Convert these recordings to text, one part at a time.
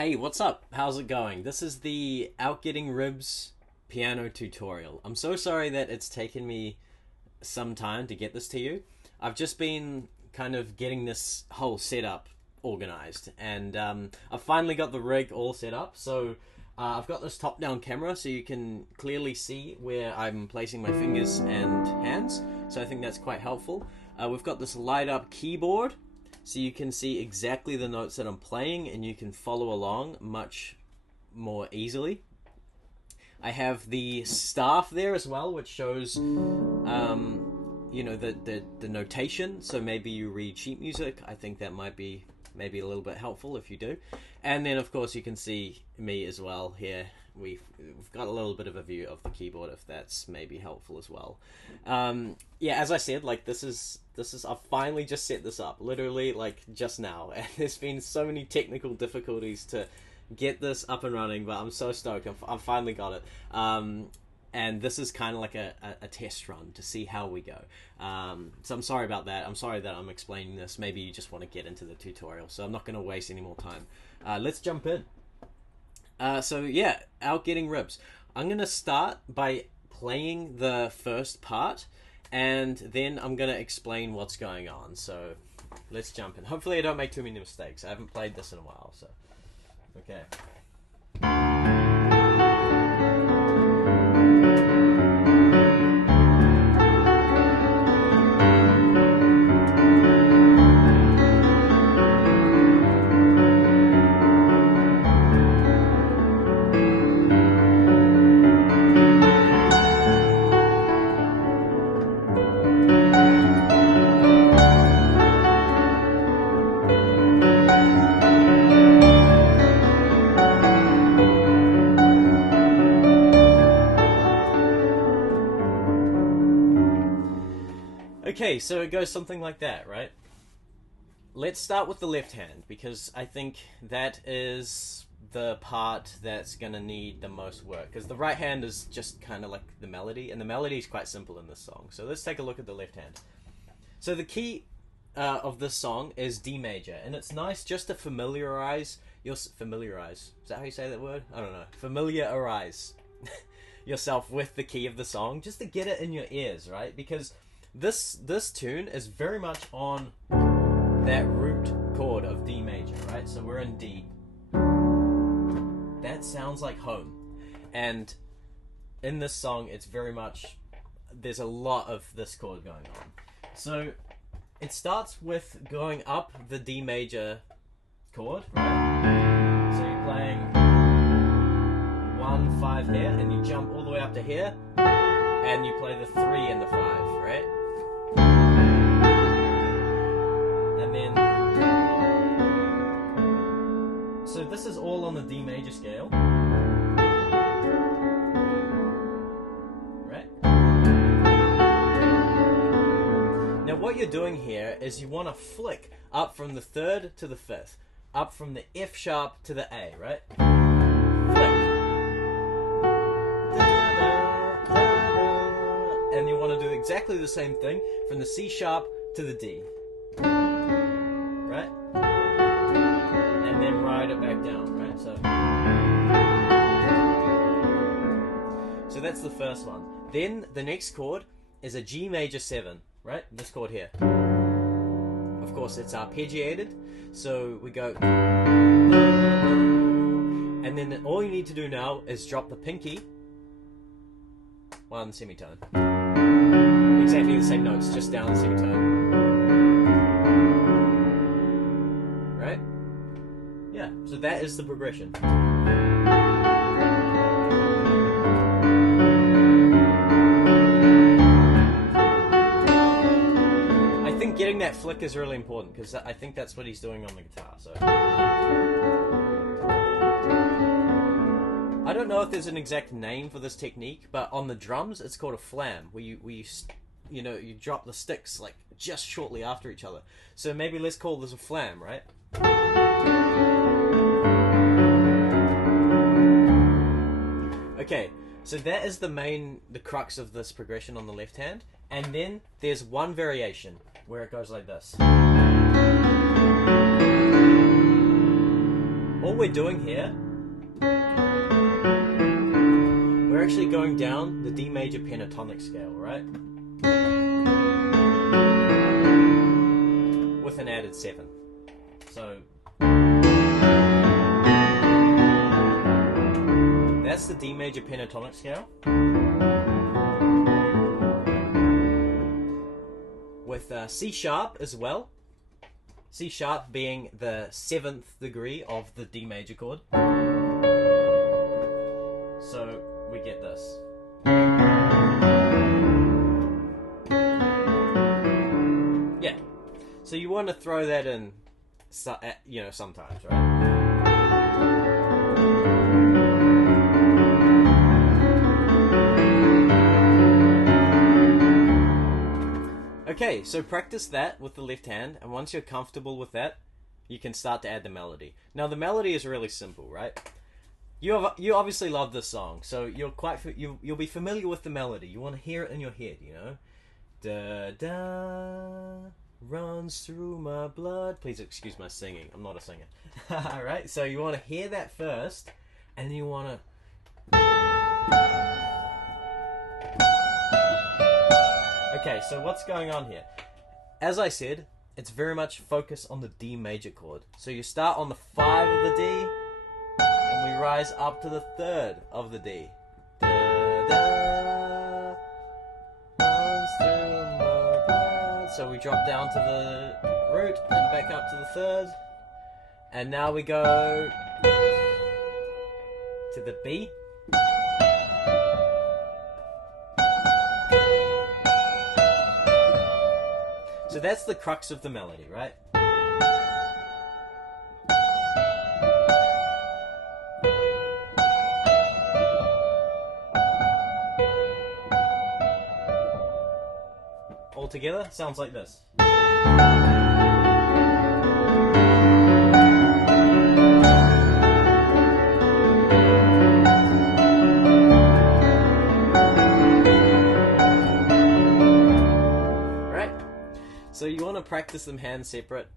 Hey, what's up? How's it going? This is the Out Getting Ribs piano tutorial. I'm so sorry that it's taken me some time to get this to you. I've just been kind of getting this whole setup organized, and I've finally got the rig all set up. So I've got this top-down camera so you can clearly see where I'm placing my fingers and hands. So I think that's quite helpful. We've got this light-up keyboard, so you can see exactly the notes that I'm playing and you can follow along much more easily. I have the staff there as well, which shows you know, the notation. So maybe you read sheet music. I think that might be maybe a little bit helpful if you do. And then of course you can see me as well here. We've got a little bit of a view of the keyboard, if that's maybe helpful as well. Yeah, as I said, like this is I've finally just set this up, literally like just now, and there's been so many technical difficulties to get this up and running, but I'm so stoked. I've finally got it. And this is kind of like a test run to see how we go. So I'm sorry about that. I'm sorry that I'm explaining this. Maybe you just want to get into the tutorial, so I'm not going to waste any more time. Let's jump in. So yeah, Out Getting Ribs. I'm going to start by playing the first part, and then I'm going to explain what's going on. So let's jump in. Hopefully I don't make too many mistakes. I haven't played this in a while, so okay. Okay, so it goes something like that, right? Let's start with the left hand, because I think that is the part that's going to need the most work, because the right hand is just kind of like the melody, and the melody is quite simple in this song. So let's take a look at the left hand. So the key of this song is D major, and it's nice just to familiarize, is that how you say that word? I don't know. Familiarize yourself with the key of the song, just to get it in your ears, right? Because this tune is very much on that root chord of D major, right? So we're in D. That sounds like home. And in this song, it's very much, there's a lot of this chord going on. So it starts with going up the D major chord, right? So you're playing 1, 5 here, and you jump all the way up to here, and you play the 3 and the 5, right? And then, so this is all on the D major scale, right? Now what you're doing here is you want to flick up from the 3rd to the 5th, up from the F sharp to the A, right? Flick. And you want to do exactly the same thing from the C sharp to the D, right? And then ride it back down, right? So that's the first one. Then the next chord is a G major 7, right? This chord here. Of course, it's arpeggiated, so we go, and then all you need to do now is drop the pinky 1 semitone. Exactly the same notes, just down the semitone. Right? Yeah, so that is the progression. I think getting that flick is really important, because I think that's what he's doing on the guitar. So I don't know if there's an exact name for this technique, but on the drums it's called a flam, where you drop the sticks like just shortly after each other. So maybe let's call this a flam, right? Okay, so that is the crux of this progression on the left hand, and then there's one variation where it goes like this. all we're doing here, we're actually going down the D major pentatonic scale, right? With an added 7. So that's the D major pentatonic scale. With C sharp as well. C sharp being the 7th degree of the D major chord. So we get this. Yeah. So you want to throw that in, you know, sometimes, right? Okay, so practice that with the left hand, and once you're comfortable with that, you can start to add the melody. Now the melody is really simple, right? You obviously love this song, so you'll be familiar with the melody. You want to hear it in your head, you know. Da da runs through my blood. Please excuse my singing. I'm not a singer. All right, so you want to hear that first, and then you want to. Okay, so what's going on here? As I said, it's very much focused on the D major chord. So you start on the 5 of the D, and we rise up to the 3rd of the D. Da, da, runs through my blood. So we drop down to the root, and back up to the 3rd. And now we go to the B. So that's the crux of the melody, right? All together, sounds like this. So you want to practice them hand separate,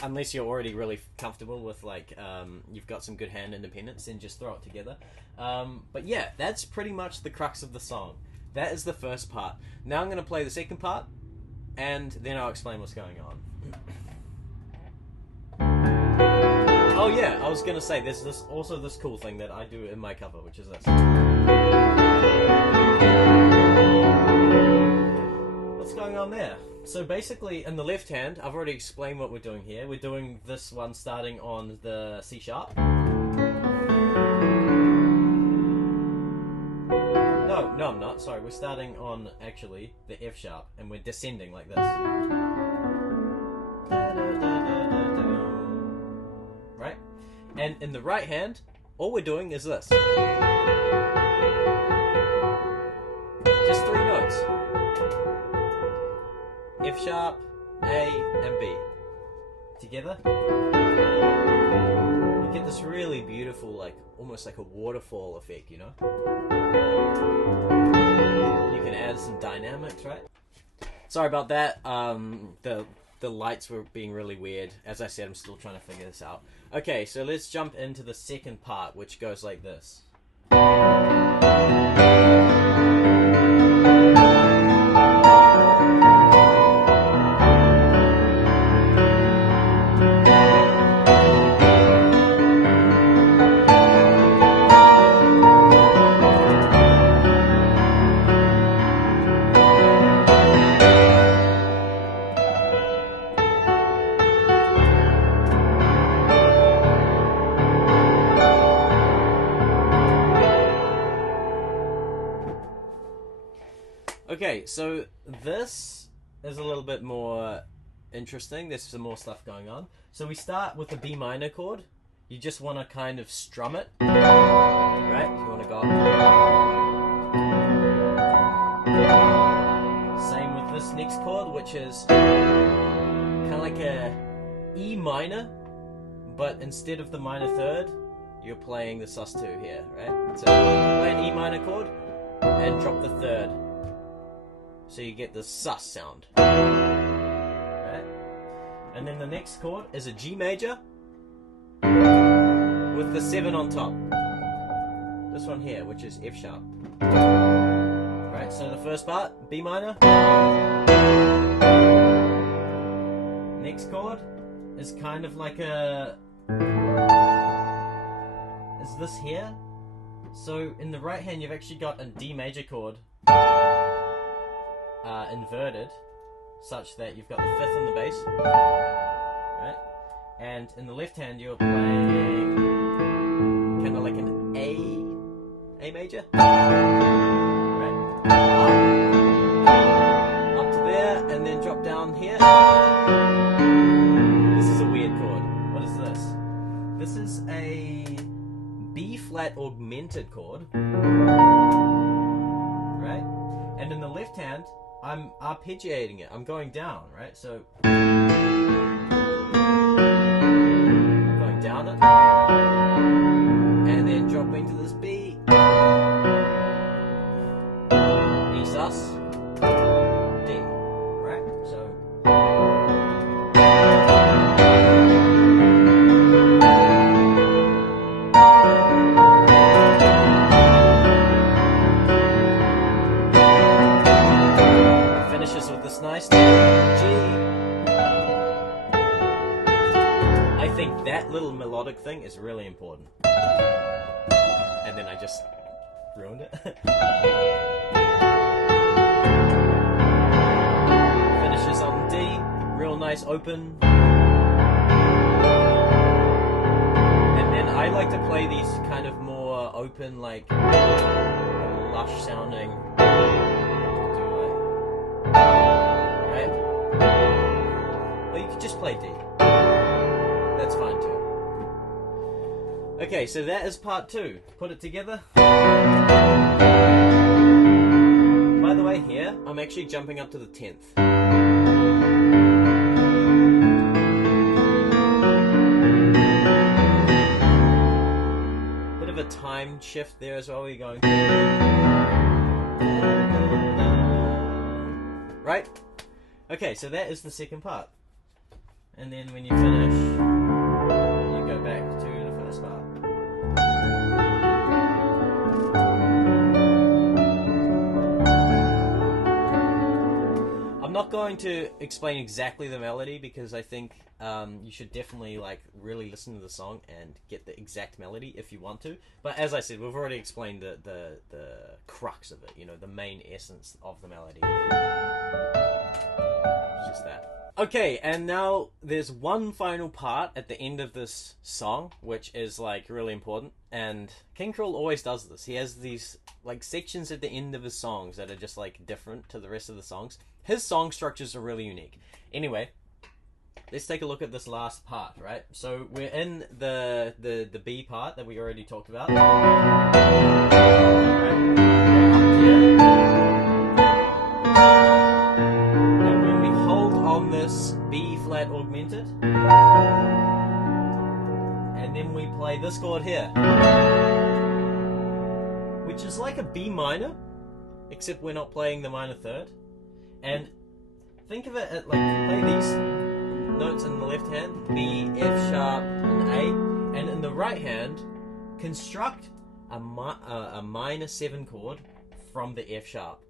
unless you're already really comfortable with you've got some good hand independence, then just throw it together. But yeah, that's pretty much the crux of the song. That is the first part. Now I'm going to play the second part, and then I'll explain what's going on. Oh yeah, I was going to say, there's this cool thing that I do in my cover, which is this. What's going on there? So basically, in the left hand, I've already explained what we're doing here. We're doing this one starting on the C sharp. No, I'm not. Sorry, we're starting on, actually, the F sharp, and we're descending like this. Right? And in the right hand, all we're doing is this. Just 3 notes. F sharp, A, and B. Together. You get this really beautiful, almost like a waterfall effect, you know? And you can add some dynamics, right? Sorry about that. The lights were being really weird. As I said, I'm still trying to figure this out. Okay, so let's jump into the second part, which goes like this. Okay, so this is a little bit more interesting. There's some more stuff going on. So we start with the B minor chord. You just want to kind of strum it, right? You want to go up. Same with this next chord, which is kind of like a E minor, but instead of the minor third, you're playing the sus2 here, right? So play an E minor chord and drop the third. So you get the sus sound. Right? And then the next chord is a G major. And with the 7 on top. This one here, which is F sharp. Right, so the first part, B minor. Next chord is kind of like is this here. So in the right hand you've actually got a D major chord inverted, such that you've got the 5th on the bass, right? And in the left hand you're playing kind of like an A major, right? Up to there, and then drop down here. This is a weird chord. What is this? This is a B flat augmented chord, right? And in the left hand, I'm arpeggiating it. I'm going down, right? So I'm going down it, and then dropping to this B, E sus, D, right? So nice G. I think that little melodic thing is really important. And then I just ruined it. Finishes on D, real nice open. And then I like to play these kind of more open, like lush sounding. Just play D. That's fine too. Okay, so that is part 2. Put it together. By the way, here, I'm actually jumping up to the 10th. Bit of a time shift there as well. We're going. Right? Okay, so that is the second part. And then when you finish, you go back to the first part. I'm not going to explain exactly the melody because I think you should definitely like really listen to the song and get the exact melody if you want to. But as I said, we've already explained the crux of it, you know, the main essence of the melody. It's just that. Okay, and now there's one final part at the end of this song, which is like really important. And King Krule always does this. He has these like sections at the end of his songs that are just like different to the rest of the songs. His song structures are really unique. Anyway, let's take a look at this last part, right? So we're in the B part that we already talked about. Right? This B flat augmented, and then we play this chord here, which is like a B minor, except we're not playing the minor third. And think of it like play these notes in the left hand, B, F sharp, and A, and in the right hand construct a minor 7 chord from the F sharp.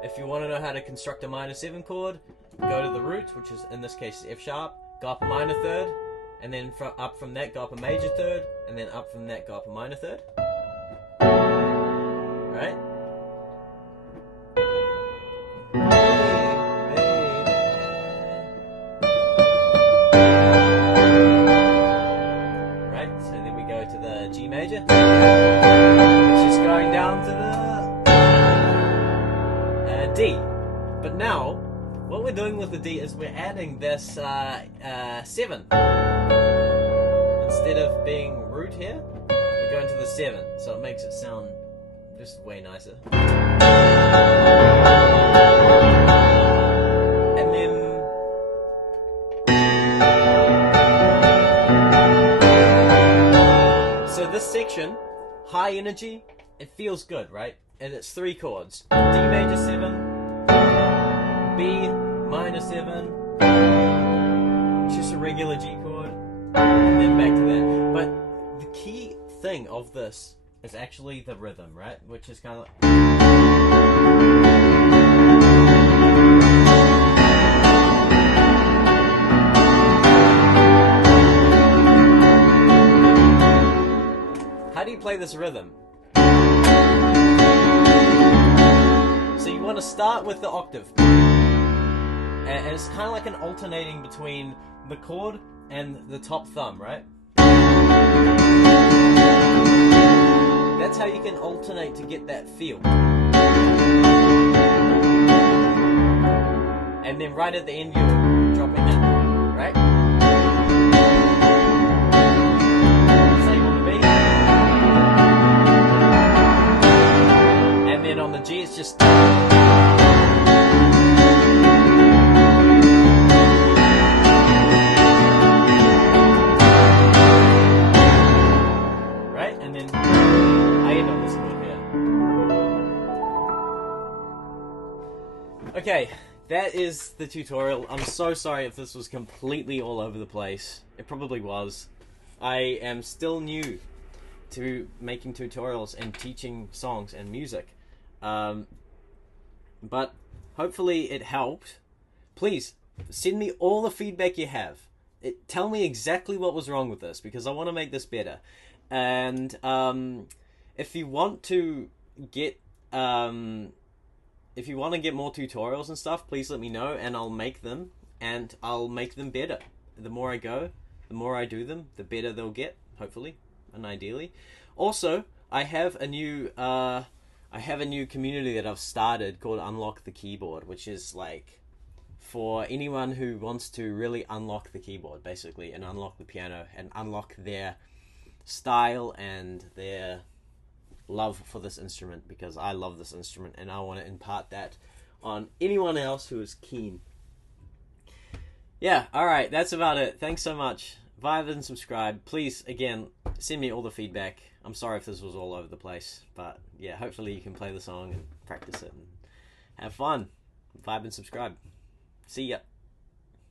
If you want to know how to construct a minor 7 chord, go to the root, which is in this case F sharp, go up a minor third, and then up from that go up a major third, and then up from that go up a minor third. Right? Right, so then we go to the G major, which is going down to the D. But now, what we're doing with the D is we're adding this 7. Instead of being root here, we're going to the 7. So it makes it sound just way nicer. And then so this section, high energy, it feels good, right? And it's 3 chords. D major 7, B minor 7, just a regular G chord, and then back to that beginning of this is actually the rhythm, right? Which is kind of like... How do you play this rhythm? So you want to start with the octave. And it's kind of like an alternating between the chord and the top thumb, right? That's how you can alternate to get that feel. And then right at the end you're dropping it, right? Same on the B. And then on the G it's just... And then I end on this chord here. Okay, that is the tutorial. I'm so sorry if this was completely all over the place. It probably was. I am still new to making tutorials and teaching songs and music. But hopefully it helped. Please, send me all the feedback you have. Tell me exactly what was wrong with this, because I want to make this better. And if you want to get more tutorials and stuff, please let me know, and I'll make them, and I'll make them better. The more I go, the more I do them, the better they'll get, hopefully and ideally. Also, I have a new community that I've started called Unlock the Keyboard, which is like for anyone who wants to really unlock the keyboard, basically, and unlock the piano and unlock their style and their love for this instrument, because I love this instrument and I want to impart that on anyone else who is keen. Yeah, alright, that's about it. Thanks so much. Vibe and subscribe. Please, again, send me all the feedback. I'm sorry if this was all over the place, but yeah, hopefully you can play the song and practice it and have fun. Vibe and subscribe. See ya.